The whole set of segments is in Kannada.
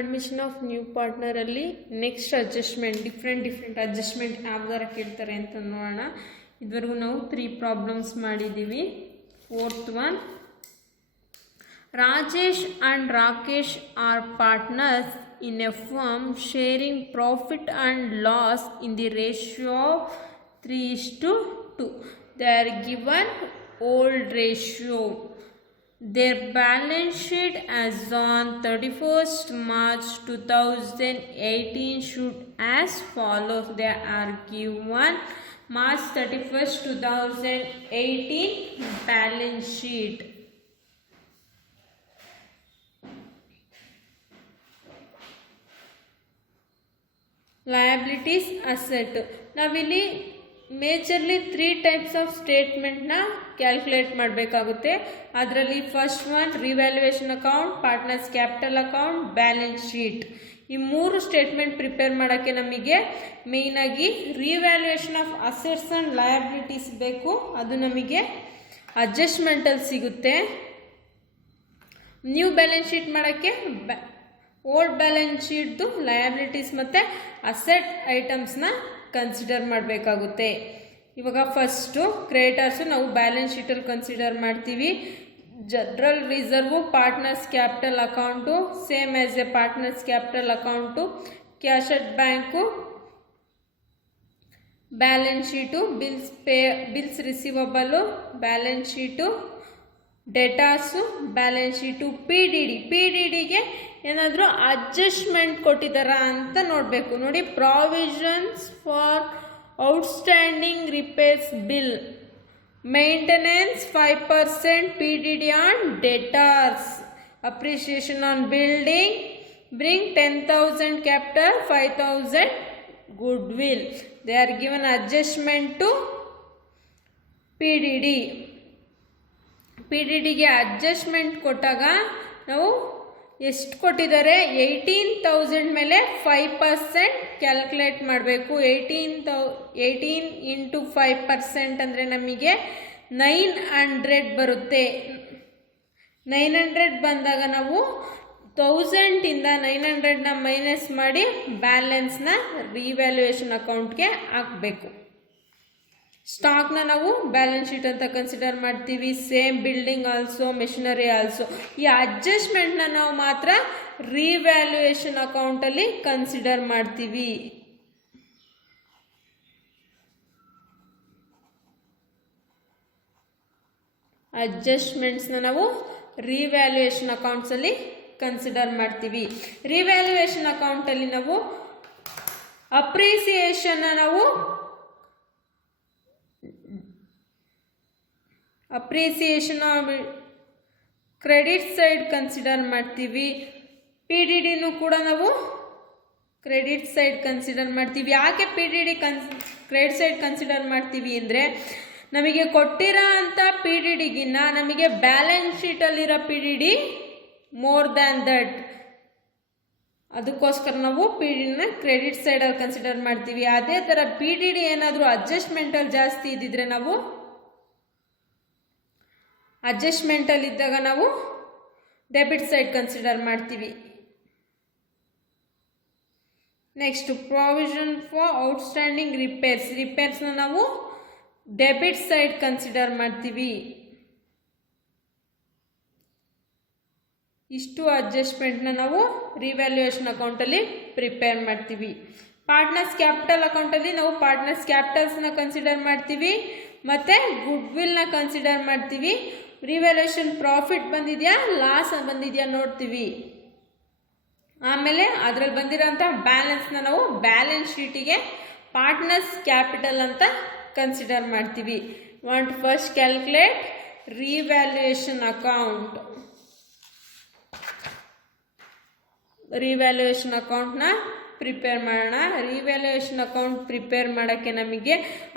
ಅಡ್ಮಿಷನ್ ಆಫ್ ನ್ಯೂ ಪಾರ್ಟ್ನರಲ್ಲಿ ನೆಕ್ಸ್ಟ್ ಅಡ್ಜಸ್ಟ್ಮೆಂಟ್ ಡಿಫ್ರೆಂಟ್ ಅಡ್ಜಸ್ಟ್ಮೆಂಟ್ ಯಾವ್ದಾರ ಕೇಳ್ತಾರೆ ಅಂತ ನೋಡೋಣ. ಇದುವರೆಗೂ ನಾವು 3 ಪ್ರಾಬ್ಲಮ್ಸ್ ಮಾಡಿದ್ದೀವಿ. 4th one, Rajesh and Rakesh are partners in a firm sharing profit and loss in the ratio of 3:2. They are given old ratio. Their balance sheet as on 31st March 2018 should as follows. They are given March 31st 2018 balance sheet. Liabilities asset. ನಾವಿಲ್ಲಿ ಮೇಜರ್ಲಿ 3 ಟೈಪ್ಸ್ ಆಫ್ ಸ್ಟೇಟ್ಮೆಂಟ್ನ ಕ್ಯಾಲ್ಕುಲೇಟ್ ಮಾಡಬೇಕಾಗುತ್ತೆ. ಅದರಲ್ಲಿ first one revaluation account, partners capital account, balance sheet. ಈ 3 ಸ್ಟೇಟ್ಮೆಂಟ್ ಪ್ರಿಪೇರ್ ಮಾಡೋಕ್ಕೆ ನಮಗೆ ಮೇಯ್ನಾಗಿ revaluation of assets and liabilities ಬೇಕು. ಅದು ನಮಗೆ ಅಡ್ಜಸ್ಟ್ಮೆಂಟಲ್ಲಿ ಸಿಗುತ್ತೆ. ನ್ಯೂ ಬ್ಯಾಲೆನ್ಸ್ ಶೀಟ್ ಮಾಡೋಕ್ಕೆ ಓಲ್ಡ್ ಬ್ಯಾಲೆನ್ಸ್ ಶೀಟ್ದು ಲಯಬಿಲಿಟೀಸ್ ಮತ್ತು ಅಸೆಟ್ ಐಟಮ್ಸ್ನ ಕನ್ಸಿಡರ್ ಮಾಡಬೇಕಾಗುತ್ತೆ. ಇವಾಗ ಫಸ್ಟು ಕ್ರೆಡಿಟರ್ಸು ನಾವು ಬ್ಯಾಲೆನ್ಸ್ ಶೀಟಲ್ಲಿ ಕನ್ಸಿಡರ್ ಮಾಡ್ತೀವಿ. General reserve partners capital account same as a partners capital account, cash at bank, balance sheet, bills receivable, balance sheet, debtors, balance sheet, P D ಡಿಗೆ ಏನಾದರೂ ಅಡ್ಜಸ್ಟ್ಮೆಂಟ್ ಕೊಟ್ಟಿದ್ದಾರಾ ಅಂತ ನೋಡಬೇಕು. ನೋಡಿ, provisions for outstanding repairs bill, maintenance 5% P D D on debtors, appreciation on building, bring 10,000 capital, 5,000 goodwill. They are given adjustment to P D ಡಿಗೆ ಅಡ್ಜಸ್ಟ್ಮೆಂಟ್ ಕೊಟ್ಟಾಗ ನಾವು ಎಷ್ಟು ಕೊಟ್ಟಿದ್ದಾರೆ, 18,000 ಮೇಲೆ 5% ಕ್ಯಾಲ್ಕುಲೇಟ್ ಮಾಡಬೇಕು. 18 ಇಂಟು 5% ಅಂದರೆ ನಮಗೆ 900 ಬರುತ್ತೆ. 900 ಬಂದಾಗ ನಾವು 1000ಇಂದ 900ನ ಮೈನಸ್ ಮಾಡಿ ಬ್ಯಾಲೆನ್ಸ್ನ ರಿವ್ಯಾಲ್ಯೂಯೇಷನ್ ಅಕೌಂಟ್ಗೆ ಹಾಕಬೇಕು. ಸ್ಟಾಕ್ನ ನಾವು ಬ್ಯಾಲೆನ್ಸ್ ಶೀಟ್ ಅಂತ ಕನ್ಸಿಡರ್ ಮಾಡ್ತೀವಿ. Same building also, machinery also. ಈ ಅಡ್ಜಸ್ಟ್ಮೆಂಟ್ನ ನಾವು ಮಾತ್ರ ರಿವ್ಯಾಲ್ಯೂಯೇಷನ್ ಅಕೌಂಟಲ್ಲಿ ಕನ್ಸಿಡರ್ ಮಾಡ್ತೀವಿ. ಅಡ್ಜಸ್ಟ್ಮೆಂಟ್ಸ್ನ ನಾವು ರಿವ್ಯಾಲ್ಯೂಯೇಷನ್ ಅಕೌಂಟ್ಸಲ್ಲಿ ಕನ್ಸಿಡರ್ ಮಾಡ್ತೀವಿ. ರಿವ್ಯಾಲ್ಯೂಯೇಷನ್ ಅಕೌಂಟಲ್ಲಿ ನಾವು ಅಪ್ರಿಸಿಯೇಷನ್ನ ನಾವು ಕ್ರೆಡಿಟ್ ಸೈಡ್ ಕನ್ಸಿಡರ್ ಮಾಡ್ತೀವಿ. ಪಿ ಡಿ ಡಿನೂ ಕೂಡ ನಾವು ಕ್ರೆಡಿಟ್ ಸೈಡ್ ಕನ್ಸಿಡರ್ ಮಾಡ್ತೀವಿ. ಯಾಕೆ P D D credit side consider ಮಾಡ್ತೀವಿ ಅಂದರೆ, ನಮಗೆ ಕೊಟ್ಟಿರೋ ಅಂಥ ಪಿ ಡಿ ಡಿಗಿನ್ನ ನಮಗೆ ಬ್ಯಾಲೆನ್ಸ್ ಶೀಟಲ್ಲಿರೋ P D D more than that. ಅದಕ್ಕೋಸ್ಕರ ನಾವು ಪಿ ಡಿ ಡಿನ ಕ್ರೆಡಿಟ್ ಸೈಡಲ್ಲಿ ಕನ್ಸಿಡರ್ ಮಾಡ್ತೀವಿ. ಅದೇ ಥರ ಪಿ ಡಿ ಡಿ ಏನಾದರೂ ಅಡ್ಜಸ್ಟ್ಮೆಂಟಲ್ಲಿ ಜಾಸ್ತಿ ಇದ್ದಿದ್ರೆ ನಾವು ಅಡ್ಜಸ್ಟ್ಮೆಂಟಲ್ಲಿದ್ದಾಗ ನಾವು ಡೆಬಿಟ್ ಸೈಡ್ ಕನ್ಸಿಡರ್ ಮಾಡ್ತೀವಿ. ನೆಕ್ಸ್ಟ್, ಪ್ರಾವಿಷನ್ ಫಾರ್ ಔಟ್ಸ್ಟ್ಯಾಂಡಿಂಗ್ ರಿಪೇರ್ಸ್ನ ನಾವು ಡೆಬಿಟ್ ಸೈಡ್ ಕನ್ಸಿಡರ್ ಮಾಡ್ತೀವಿ. ಇಷ್ಟು ಅಡ್ಜಸ್ಟ್ಮೆಂಟ್ನ ನಾವು ರಿವ್ಯಾಲ್ಯೂಯೇಷನ್ ಅಕೌಂಟಲ್ಲಿ ಪ್ರಿಪೇರ್ ಮಾಡ್ತೀವಿ. ಪಾರ್ಟ್ನರ್ಸ್ ಕ್ಯಾಪಿಟಲ್ ಅಕೌಂಟಲ್ಲಿ ನಾವು ಪಾರ್ಟ್ನರ್ಸ್ ಕ್ಯಾಪಿಟಲ್ಸ್ನ ಕನ್ಸಿಡರ್ ಮಾಡ್ತೀವಿ ಮತ್ತು ಗುಡ್ವಿಲ್ನ ಕನ್ಸಿಡರ್ ಮಾಡ್ತೀವಿ. ರಿವ್ಯಾಲ್ಯೂಯೇಷನ್ ಪ್ರಾಫಿಟ್ ಬಂದಿದೆಯಾ, ಲಾಸ್ ಬಂದಿದೆಯಾ ನೋಡ್ತೀವಿ. ಆಮೇಲೆ ಅದರಲ್ಲಿ ಬಂದಿರೋಂಥ ಬ್ಯಾಲೆನ್ಸ್ನ ನಾವು ಬ್ಯಾಲೆನ್ಸ್ ಶೀಟಿಗೆ ಪಾರ್ಟ್ನರ್ಸ್ ಕ್ಯಾಪಿಟಲ್ ಅಂತ ಕನ್ಸಿಡರ್ ಮಾಡ್ತೀವಿ. Want first calculate revaluation account. Revaluation ಅಕೌಂಟ್ನ ಪ್ರಿಪೇರ್ ಮಾಡೋಣ. ರಿವ್ಯಾಲ್ಯೂಯೇಷನ್ ಅಕೌಂಟ್ ಪ್ರಿಪೇರ್ ಮಾಡೋಕ್ಕೆ ನಮಗೆ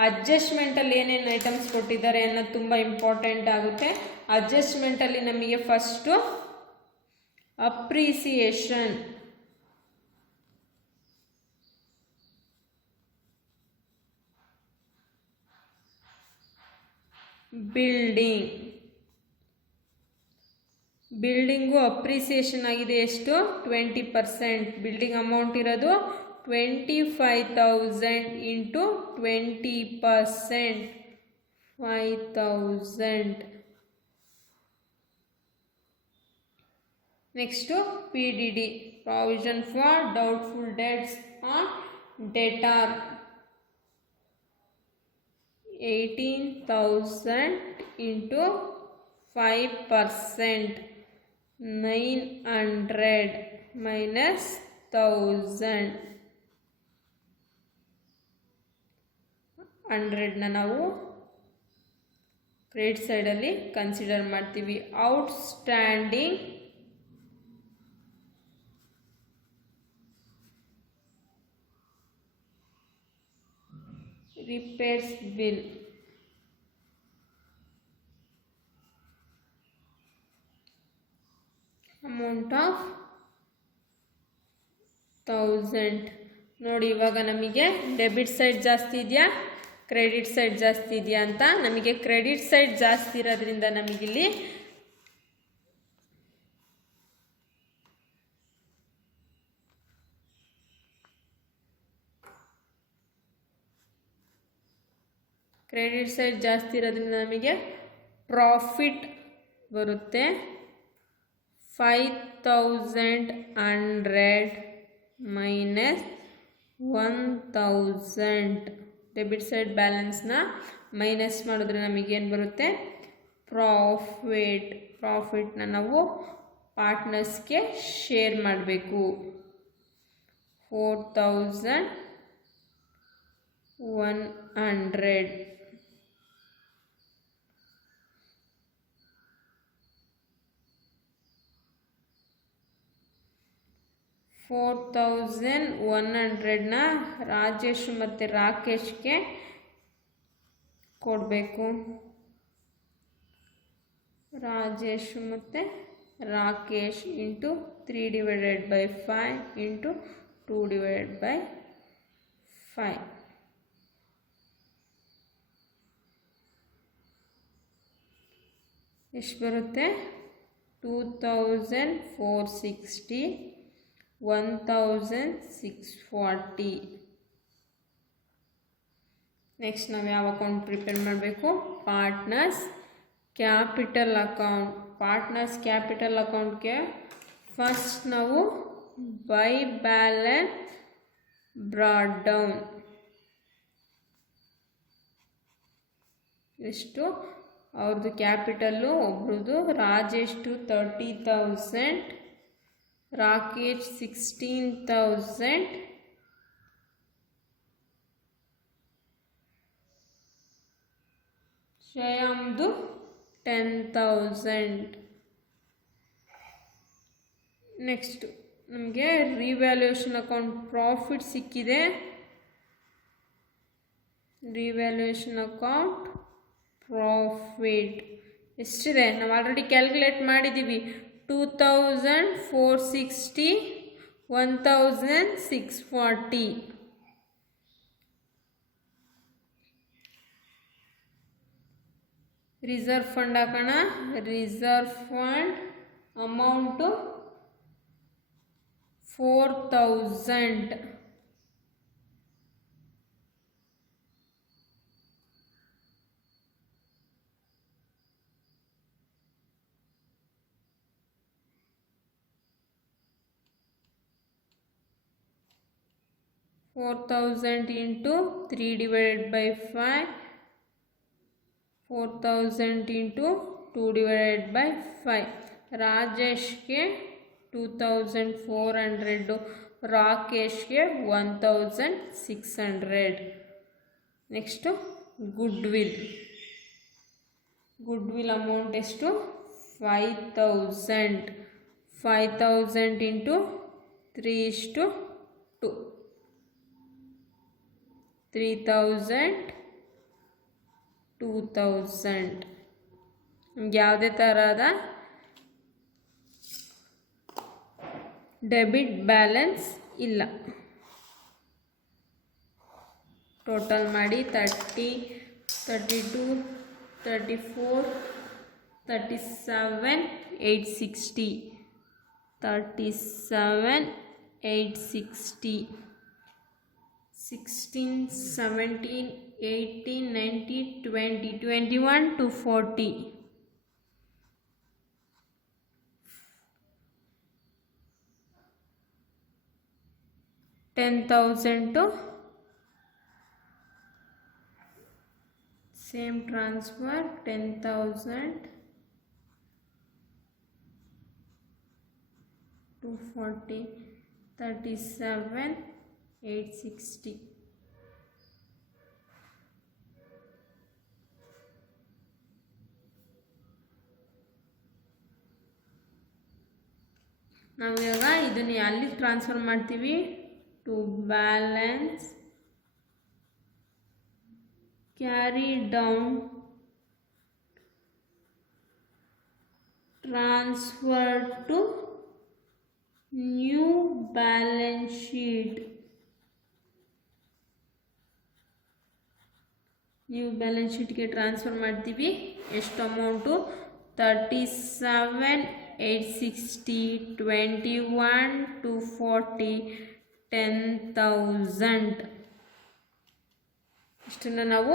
ಅಡ್ಜಸ್ಟ್ಮೆಂಟಲ್ಲಿ ಏನೇನು ಐಟಮ್ಸ್ ಕೊಟ್ಟಿದ್ದಾರೆ ಅನ್ನೋದು ತುಂಬ ಇಂಪಾರ್ಟೆಂಟ್ ಆಗುತ್ತೆ. ಅಡ್ಜಸ್ಟ್ಮೆಂಟಲ್ಲಿ ನಮಗೆ ಫಸ್ಟು ಅಪ್ರಿಸಿಯೇಷನ್, ಬಿಲ್ಡಿಂಗು ಅಪ್ರಿಸಿಯೇಷನ್ ಆಗಿದೆ ಎಷ್ಟು 20%. ಬಿಲ್ಡಿಂಗ್ ಅಮೌಂಟ್ ಇರೋದು 25,000 into 20%, 5,000. Next PDD, provision for doubtful debts on debtor, 18,000 into 5%, 900 minus 1,000. 100ನ ನಾವು ಕ್ರೆಡಿಟ್ ಸೈಡಲ್ಲಿ ಕನ್ಸಿಡರ್ ಮಾಡ್ತೀವಿ. Outstanding repairs bill, amount of 1,000. ನೋಡಿ ಇವಾಗ ನಮಗೆ ಡೆಬಿಟ್ ಸೈಡ್ ಜಾಸ್ತಿ ಇದೆಯಾ ಕ್ರೆಡಿಟ್ ಸೈಡ್ ಜಾಸ್ತಿ ಇದೆಯಾ ಅಂತ. ನಮಗೆ ಕ್ರೆಡಿಟ್ ಸೈಡ್ ಜಾಸ್ತಿ ಇರೋದ್ರಿಂದ ನಮಗಿಲ್ಲಿ ನಮಗೆ ಪ್ರಾಫಿಟ್ ಬರುತ್ತೆ. 5,100 ಮೈನಸ್ 1,000. ಡೆಬಿಟ್ ಸೈಡ್ ಬ್ಯಾಲೆನ್ಸ್ನ ಮೈನಸ್ ಮಾಡಿದ್ರೆ ನಮಗೇನು ಬರುತ್ತೆ ಪ್ರಾಫಿಟ್ನ ನಾವು ಪಾರ್ಟ್ನರ್ಸ್ಗೆ ಶೇರ್ ಮಾಡಬೇಕು. 4,100 4,100ನ ರಾಜೇಶ್ ಮತ್ತು ರಾಕೇಶ್ಗೆ ಕೊಡಬೇಕು. ರಾಜೇಶ್ ಮತ್ತು ರಾಕೇಶ್ ಇಂಟು 3/5 ಇಂಟು 2/5. ಎಷ್ಟು ಬರುತ್ತೆ 2,460, 1,640. ನೆಕ್ಸ್ಟ್ ನಾವು ಯಾವ ಅಕೌಂಟ್ ಪ್ರಿಪೇರ್ ಮಾಡಬೇಕು partners capital account. Partners capital ಅಕೌಂಟ್ಗೆ ಫಸ್ಟ್ ನಾವು ಬೈ ಬ್ಯಾಲೆನ್ಸ್ ಬ್ರಾಡ್ ಡೌನ್ ಎಷ್ಟು ಅವ್ರದ್ದು ಕ್ಯಾಪಿಟಲ್ಲು ಒಬ್ರದ್ದು ರಾಜೇಶ್ದು 30,000, ರಾಕೇಶ್ 16,000, ಶ್ರೇಯಾಂದು 10,000. ನೆಕ್ಸ್ಟ್ ನಮಗೆ ರಿವ್ಯಾಲ್ಯೂಯೇಷನ್ ಅಕೌಂಟ್ ಪ್ರಾಫಿಟ್ ಸಿಕ್ಕಿದೆ. ರಿವ್ಯಾಲ್ಯೂಯೇಷನ್ ಅಕೌಂಟ್ ಪ್ರಾಫಿಟ್ ಎಷ್ಟಿದೆ ನಾವು ಆಲ್ರೆಡಿ ಕ್ಯಾಲ್ಕುಲೇಟ್ ಮಾಡಿದ್ದೀವಿ. 2,460, 1,640. ರಿಸರ್ವ್ ಫಂಡ್ ಹಾಕೋಣ. Reserve fund amount 4,000. into 3/5, 4,000 into 2/5. ರಾಜೇಶ್ಗೆ 2,400, ರಾಕೇಶ್ಗೆ 1,600. Next goodwill amount ಎಷ್ಟು 5,000. 5,000 into 3:2, 3,000, 2,000. ನಮ್ಗೆ ಯಾವುದೇ ಥರದ ಡೆಬಿಟ್ ಬ್ಯಾಲೆನ್ಸ್ ಇಲ್ಲ. ಟೋಟಲ್ ಮಾಡಿ 30, 32, 34, 37, 860 37,860 16 17 18 19 20 21 to 40 10,000 to same transfer 10,000 to 40 37,860 ನಾವು ಇವಾಗ ಇದನ್ನು ಅಲ್ಲಿ ಟ್ರಾನ್ಸ್ಫರ್ ಮಾಡ್ತೀವಿ to balance carry down transfer to new balance sheet ಗೆ ಟ್ರಾನ್ಸ್ಫರ್ ಮಾಡ್ತೀವಿ ಎಷ್ಟು ಅಮೌಂಟು 37,860 21 to 40 10,000 ಇಷ್ಟನ್ನು ನಾವು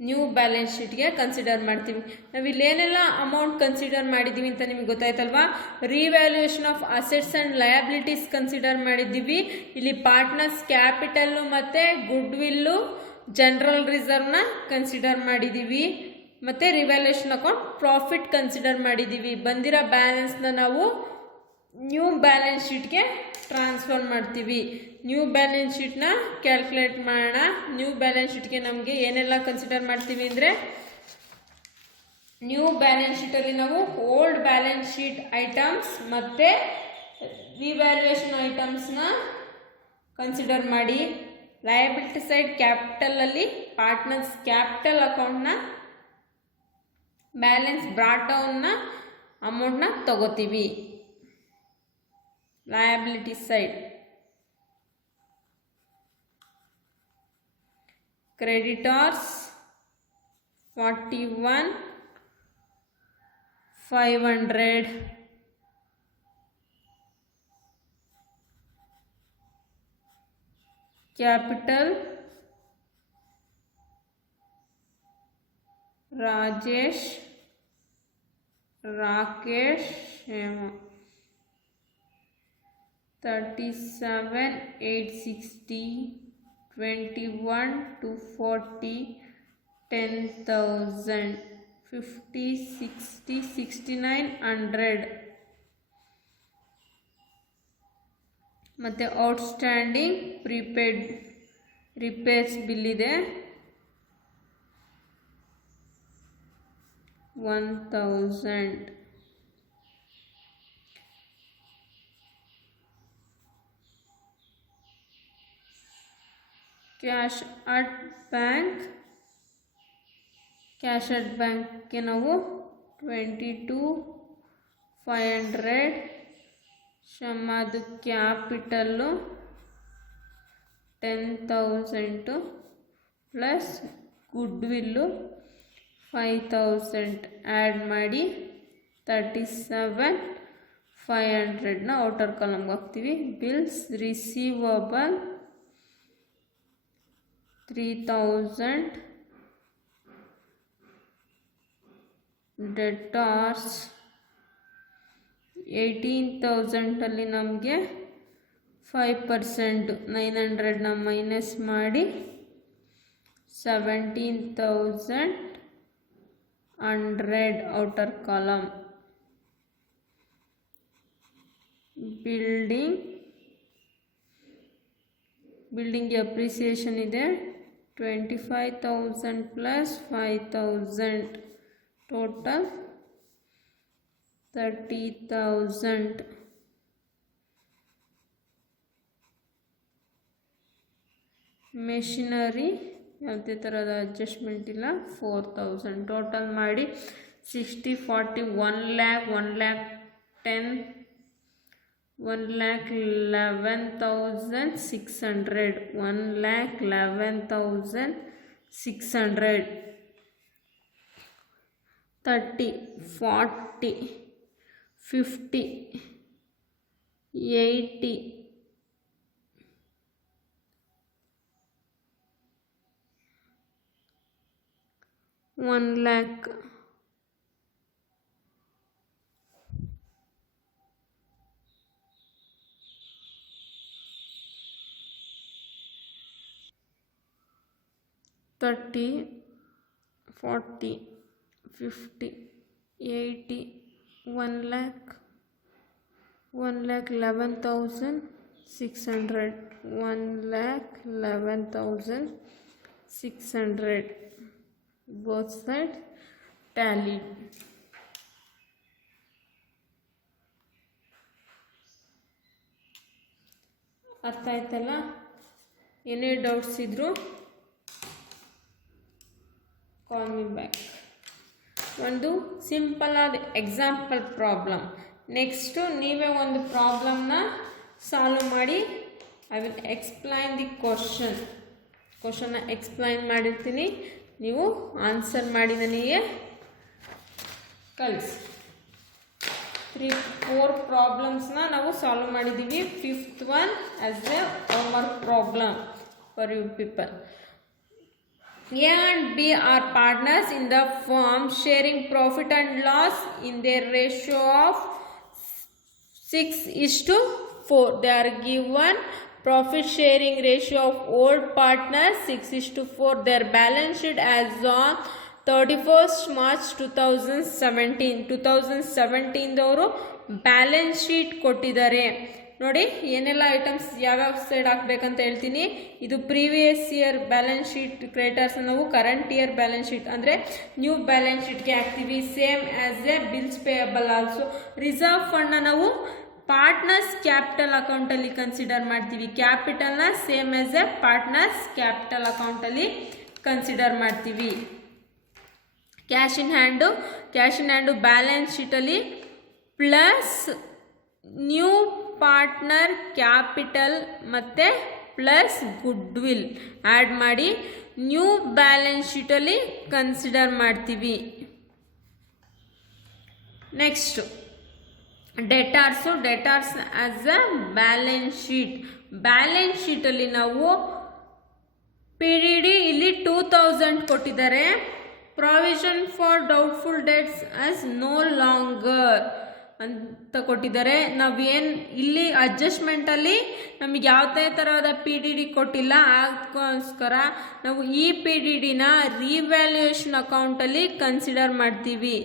ನ್ಯೂ ಬ್ಯಾಲೆನ್ಸ್ ಶೀಟ್ಗೆ ಕನ್ಸಿಡರ್ ಮಾಡ್ತೀವಿ. ನಾವು ಇಲ್ಲೇನೆಲ್ಲ ಅಮೌಂಟ್ ಕನ್ಸಿಡರ್ ಮಾಡಿದ್ದೀವಿ ಅಂತ ನಿಮಗೆ ಗೊತ್ತಾಯ್ತಲ್ವಾ. Revaluation of assets and liabilities consider ಮಾಡಿದ್ದೀವಿ. ಇಲ್ಲಿ ಪಾರ್ಟ್ನರ್ಸ್ ಕ್ಯಾಪಿಟಲ್ಲು ಮತ್ತು ಗುಡ್ ವಿಲ್ಲು ಜನರಲ್ ರಿಸರ್ವ್ನ ಕನ್ಸಿಡರ್ ಮಾಡಿದ್ದೀವಿ. ಮತ್ತು ರಿವ್ಯಾಲ್ಯೂಯೇಷನ್ ಅಕೌಂಟ್ ಪ್ರಾಫಿಟ್ ಕನ್ಸಿಡರ್ ಮಾಡಿದ್ದೀವಿ. ಬಂದಿರೋ ಬ್ಯಾಲೆನ್ಸ್ನ ನಾವು ನ್ಯೂ ಬ್ಯಾಲೆನ್ಸ್ ಶೀಟ್ಗೆ ಟ್ರಾನ್ಸ್ಫರ್ ಮಾಡ್ತೀವಿ. ನ್ಯೂ ಬ್ಯಾಲೆನ್ಸ್ ಶೀಟ್ನ ಕ್ಯಾಲ್ಕುಲೇಟ್ ಮಾಡೋಣ. ನ್ಯೂ ಬ್ಯಾಲೆನ್ಸ್ ಶೀಟ್ಗೆ ನಮಗೆ ಏನೆಲ್ಲ ಕನ್ಸಿಡರ್ ಮಾಡ್ತೀವಿ ಅಂದರೆ, ನ್ಯೂ ಬ್ಯಾಲೆನ್ಸ್ ಶೀಟಲ್ಲಿ ನಾವು ಓಲ್ಡ್ ಬ್ಯಾಲೆನ್ಸ್ ಶೀಟ್ ಐಟಮ್ಸ್ ಮತ್ತು ರಿವ್ಯಾಲ್ಯೂಯೇಷನ್ ಐಟಮ್ಸ್ನ ಕನ್ಸಿಡರ್ ಮಾಡಿ, ಲಯಬಿಲಿಟಿ ಸೈಡ್ ಕ್ಯಾಪಿಟಲಲ್ಲಿ ಪಾರ್ಟ್ನರ್ಸ್ ಕ್ಯಾಪಿಟಲ್ ಅಕೌಂಟ್ನ ಬ್ಯಾಲೆನ್ಸ್ ಬ್ರಾಟ್ ಡೌನ್ನ ಅಮೌಂಟ್ನ ತಗೋತೀವಿ. Liability side creditors 41,500 capital Rajesh Rakesh 37,860 21 to 40 10,000 50 60 6900 ಮತ್ತು ಔಟ್ಸ್ಟ್ಯಾಂಡಿಂಗ್ ಪ್ರೀಪೇಯ್ಡ್ ರಿಪೇರ್ಸ್ ಬಿಲ್ ಇದೆ 1,000. ಕ್ಯಾಶ್ ಅಟ್ ಬ್ಯಾಂಕ್ಗೆ ನಾವು 22,500 ಶ್ರಮದು capital 10,000 plus goodwill 5,000 add ಮಾಡಿ 37,500ನ ಔಟರ್ ಕಾಲಮ್ಗೆ ಹಾಕ್ತೀವಿ. ಬಿಲ್ಸ್ ರಿಸೀವಬಲ್ 3,000 ಡೆಟಾರ್ಸ್ 18,000ಅಲ್ಲಿ ನಮಗೆ 5% 900ನ ಮೈನಸ್ ಮಾಡಿ 17,100 ಔಟರ್ ಕಾಲಮ್. ಬಿಲ್ಡಿಂಗ್ ಅಪ್ರಿಸಿಯೇಷನ್ ಇದೆ 25,000 ಪ್ಲಸ್ 5,000 ಟೋಟಲ್ 30,000. ಮೆಷಿನರಿ ಯಾವುದೇ ಥರದ ಅಡ್ಜಸ್ಟ್ಮೆಂಟ್ ಇಲ್ಲ 4,000 ಟೋಟಲ್ ಮಾಡಿ 60 40 1,10,000 1,11,600 1,11,600 30, 40, 50, 80, 1 lakh, 30, 40, 50, 80, 1 lakh, 1,11,600, 1,11,600, both sides tallied. ಅರ್ಥ ಆಯ್ತಲ್ಲ? ಏನೇ ಡೌಟ್ಸ್ ಇದ್ದರೂ ಕಾಲ್ ಮಿ ಬ್ಯಾಕ್. ಒಂದು ಸಿಂಪಲ್ ಆದ ಎಕ್ಸಾಂಪಲ್ ಪ್ರಾಬ್ಲಮ್. ನೆಕ್ಸ್ಟು ನೀವೇ ಒಂದು ಪ್ರಾಬ್ಲಮ್ನ ಸಾಲ್ವ್ ಮಾಡಿ ಐ ವಿಲ್ ಎಕ್ಸ್ಪ್ಲೈನ್ ದಿ ಕ್ವಶನ್ನ ಎಕ್ಸ್ಪ್ಲೈನ್ ಮಾಡಿರ್ತೀನಿ, ನೀವು ಆನ್ಸರ್ ಮಾಡಿ ನನಗೆ ಕಳಿಸಿ. 3-4 ಪ್ರಾಬ್ಲಮ್ಸ್ನ ನಾವು ಸಾಲ್ವ್ ಮಾಡಿದ್ದೀವಿ. 5th one as a homework problem for you people. A and B are partners in the firm, sharing profit and loss in their ratio of 6:4. They are given profit sharing ratio of old partners 6:4. Their balance sheet as on 31st March 2017. 2017 ದವರು ಬ್ಯಾಲೆನ್ಸ್ ಶೀಟ್ ಕೊಟ್ಟಿದ್ದಾರೆ. ನೋಡಿ ಏನೆಲ್ಲ ಐಟಮ್ಸ್ ಯಾವ್ಯಾವ ಸೈಡ್ ಹಾಕ್ಬೇಕಂತ ಹೇಳ್ತೀನಿ. ಇದು previous year balance sheet creditors ನಾವು ಕರೆಂಟ್ ಇಯರ್ ಬ್ಯಾಲೆನ್ಸ್ ಶೀಟ್ ಅಂದರೆ ನ್ಯೂ ಬ್ಯಾಲೆನ್ಸ್ ಶೀಟ್ಗೆ ಹಾಕ್ತೀವಿ. Same as a bills payable also. Reserve ಫಂಡ್ನ ನಾವು ಪಾರ್ಟ್ನರ್ಸ್ ಕ್ಯಾಪಿಟಲ್ ಅಕೌಂಟಲ್ಲಿ ಕನ್ಸಿಡರ್ ಮಾಡ್ತೀವಿ. ಕ್ಯಾಪಿಟಲ್ನ same as a partners capital ಅಕೌಂಟಲ್ಲಿ ಕನ್ಸಿಡರ್ ಮಾಡ್ತೀವಿ. ಕ್ಯಾಶ್ ಇನ್ ಹ್ಯಾಂಡು ಬ್ಯಾಲೆನ್ಸ್ ಶೀಟಲ್ಲಿ ಪ್ಲಸ್ ನ್ಯೂ ಪಾರ್ಟ್ನರ್ ಕ್ಯಾಪಿಟಲ್ ಮತ್ತು ಪ್ಲಸ್ ಗುಡ್ ವಿಲ್ ಆ್ಯಡ್ ಮಾಡಿ ನ್ಯೂ ಬ್ಯಾಲೆನ್ಸ್ ಶೀಟಲ್ಲಿ ಕನ್ಸಿಡರ್ ಮಾಡ್ತೀವಿ. Next debtors as a balance ಶೀಟಲ್ಲಿ ನಾವು PDD ಇಲ್ಲಿ 2000 ಕೊಟ್ಟಿದ್ದಾರೆ. Provision for doubtful debts as no longer ಅಂತ ಕೊಟ್ಟಿದ್ದಾರೆ. ನಾವೇನು ಇಲ್ಲಿ ಅಡ್ಜಸ್ಟ್ಮೆಂಟಲ್ಲಿ ನಮಗೆ ಯಾವುದೇ ಥರದ PDD ಕೊಟ್ಟಿಲ್ಲ, ಅದಕ್ಕೋಸ್ಕರ ನಾವು ಈ PDDನ ರಿವ್ಯಾಲ್ಯೂಯೇಷನ್ ಅಕೌಂಟಲ್ಲಿ ಕನ್ಸಿಡರ್ ಮಾಡ್ತೀವಿ.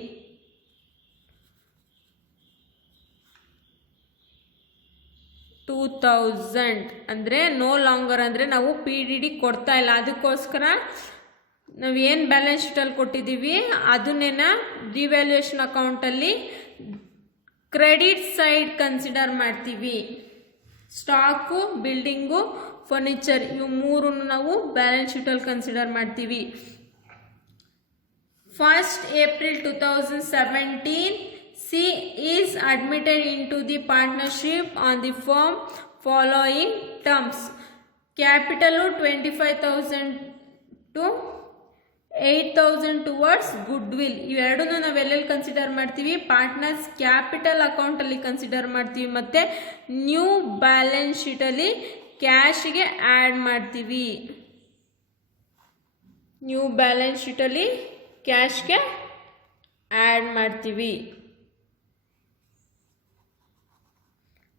$2,000 ಅಂದರೆ ನೋ ಲಾಂಗರ್ ಅಂದರೆ ನಾವು PDD ಕೊಡ್ತಾ ಇಲ್ಲ, ಅದಕ್ಕೋಸ್ಕರ ನಾವು ಏನು ಬ್ಯಾಲೆನ್ಸ್ ಶೀಟಲ್ಲಿ ಕೊಟ್ಟಿದ್ದೀವಿ ಅದನ್ನೇನ ರಿವ್ಯಾಲ್ಯೂಯೇಷನ್ ಅಕೌಂಟಲ್ಲಿ ಕ್ರೆಡಿಟ್ ಸೈಡ್ ಕನ್ಸಿಡರ್ ಮಾಡ್ತೀವಿ. ಸ್ಟಾಕು, ಬಿಲ್ಡಿಂಗು, ಫರ್ನಿಚರ್ ಇವು ಮೂರನ್ನು ನಾವು ಬ್ಯಾಲೆನ್ಸ್ ಶೀಟಲ್ಲಿ ಕನ್ಸಿಡರ್ ಮಾಡ್ತೀವಿ. 1st April 2017 C is admitted into the partnership on the firm following terms. Capital 25,000 to 8,000 towards goodwill. ಇವೆರಡನ್ನು ನಾವು ಎಲ್ಲೆಲ್ಲಿ ಕನ್ಸಿಡರ್ ಮಾಡ್ತೀವಿ? ಪಾರ್ಟ್ನರ್ಸ್ ಕ್ಯಾಪಿಟಲ್ ಅಕೌಂಟಲ್ಲಿ ಕನ್ಸಿಡರ್ ಮಾಡ್ತೀವಿ ಮತ್ತು ನ್ಯೂ ಬ್ಯಾಲೆನ್ಸ್ ಶೀಟಲ್ಲಿ ಕ್ಯಾಶ್ಗೆ ಆ್ಯಡ್ ಮಾಡ್ತೀವಿ. ನ್ಯೂ ಬ್ಯಾಲೆನ್ಸ್ ಶೀಟಲ್ಲಿ ಕ್ಯಾಶ್ಗೆ ಆ್ಯಡ್ ಮಾಡ್ತೀವಿ.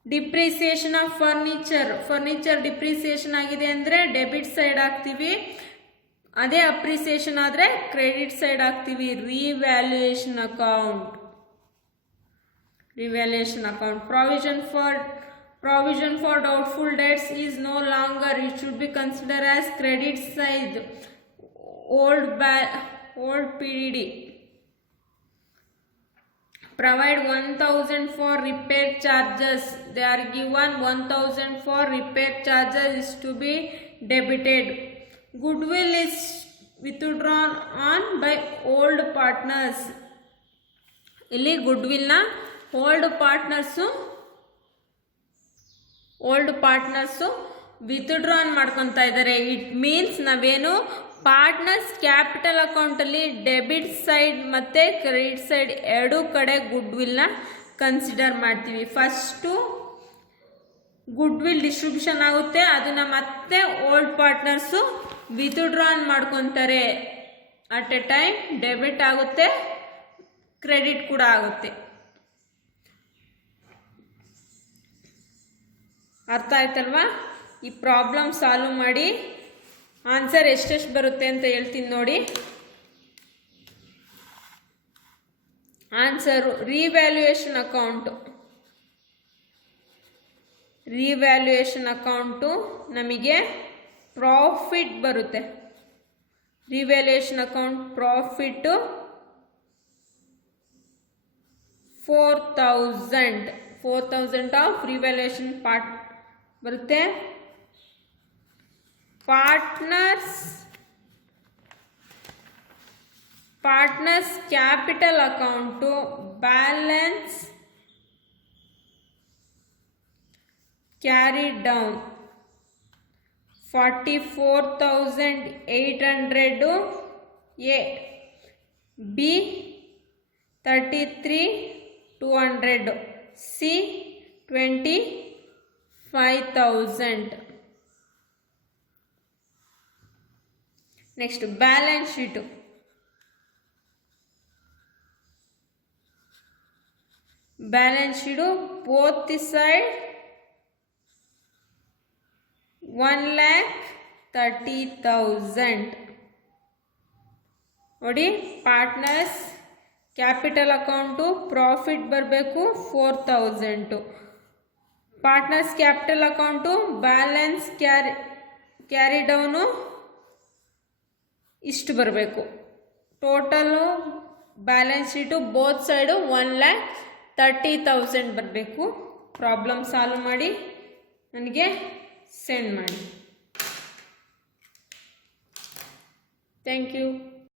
ಡಿಪ್ರಿಸಿಯೇಷನ್ ಆಫ್ ಫರ್ನಿಚರ್ ಡಿಪ್ರಿಸಿಯೇಷನ್ ಆಗಿದೆ ಅಂದರೆ ಡೆಬಿಟ್ ಸೈಡ್ ಹಾಕ್ತೀವಿ. ಅದೇ ಅಪ್ರಿಸಿಯೇಷನ್ ಆದರೆ ಕ್ರೆಡಿಟ್ ಸೈಡ್ ಹಾಕ್ತೀವಿ. Revaluation account provision for doubtful debts is no longer. It should be considered as credit side. Old PDD. Provide 1,000 for repair charges. They are given 1,000 for repair charges is to be debited. Goodwill is withdrawn on by old partners. ಇಲ್ಲಿ ಗುಡ್ವಿಲ್ನ ಓಲ್ಡ್ ಪಾರ್ಟ್ನರ್ಸು ವಿತ್ಡ್ರಾನ್ ಮಾಡ್ಕೊತಾ ಇದ್ದಾರೆ. ಇಟ್ ಮೀನ್ಸ್ ನಾವೇನು ಪಾರ್ಟ್ನರ್ಸ್ ಕ್ಯಾಪಿಟಲ್ ಅಕೌಂಟಲ್ಲಿ ಡೆಬಿಟ್ ಸೈಡ್ ಮತ್ತು ಕ್ರೆಡಿಟ್ ಸೈಡ್ ಎರಡೂ ಕಡೆ ಗುಡ್ ವಿಲ್ನ ಕನ್ಸಿಡರ್ ಮಾಡ್ತೀವಿ. ಫಸ್ಟು ಗುಡ್ ವಿಲ್ ಡಿಸ್ಟ್ರಿಬ್ಯೂಷನ್ ಆಗುತ್ತೆ, ಅದನ್ನು ಮತ್ತೆ ಓಲ್ಡ್ ಪಾರ್ಟ್ನರ್ಸು ವಿತ್ಡ್ರಾನ್ ಮಾಡ್ಕೊತಾರೆ. ಅಟ್ ಎ ಟೈಮ್ ಡೆಬಿಟ್ ಆಗುತ್ತೆ, ಕ್ರೆಡಿಟ್ ಕೂಡ ಆಗುತ್ತೆ. ಅರ್ಥ ಆಯ್ತಲ್ವಾ? ಈ ಪ್ರಾಬ್ಲಮ್ ಸಾಲ್ವ್ ಮಾಡಿ ಆನ್ಸರ್ ಎಷ್ಟೆಷ್ಟು ಬರುತ್ತೆ ಅಂತ ಹೇಳ್ತೀನಿ ನೋಡಿ. ಆನ್ಸರು ರಿವ್ಯಾಲ್ಯೂಯೇಷನ್ ಅಕೌಂಟು ನಮಗೆ ಪ್ರಾಫಿಟ್ ಬರುತ್ತೆ. Revaluation account profit 4,000 of revaluation part ಬರುತ್ತೆ. Partners capital account balance carried down 44,800 A, B 33,200, C 25,000. Next balance sheet. Both the side 1,30,000. ನೋಡಿ, ಪಾರ್ಟ್ನರ್ಸ್ ಕ್ಯಾಪಿಟಲ್ ಅಕೌಂಟು ಪ್ರಾಫಿಟ್ ಬರಬೇಕು 4,000. Partners capital account balance carry down ಇಷ್ಟು ಬರಬೇಕು. Total balance sheet both side 1,30,000 ಬರಬೇಕು. ಪ್ರಾಬ್ಲಮ್ ಸಾಲ್ವ್ ಮಾಡಿ ನನಗೆ ಸೆಂಡ್ ಮಾಡಿ. Thank you.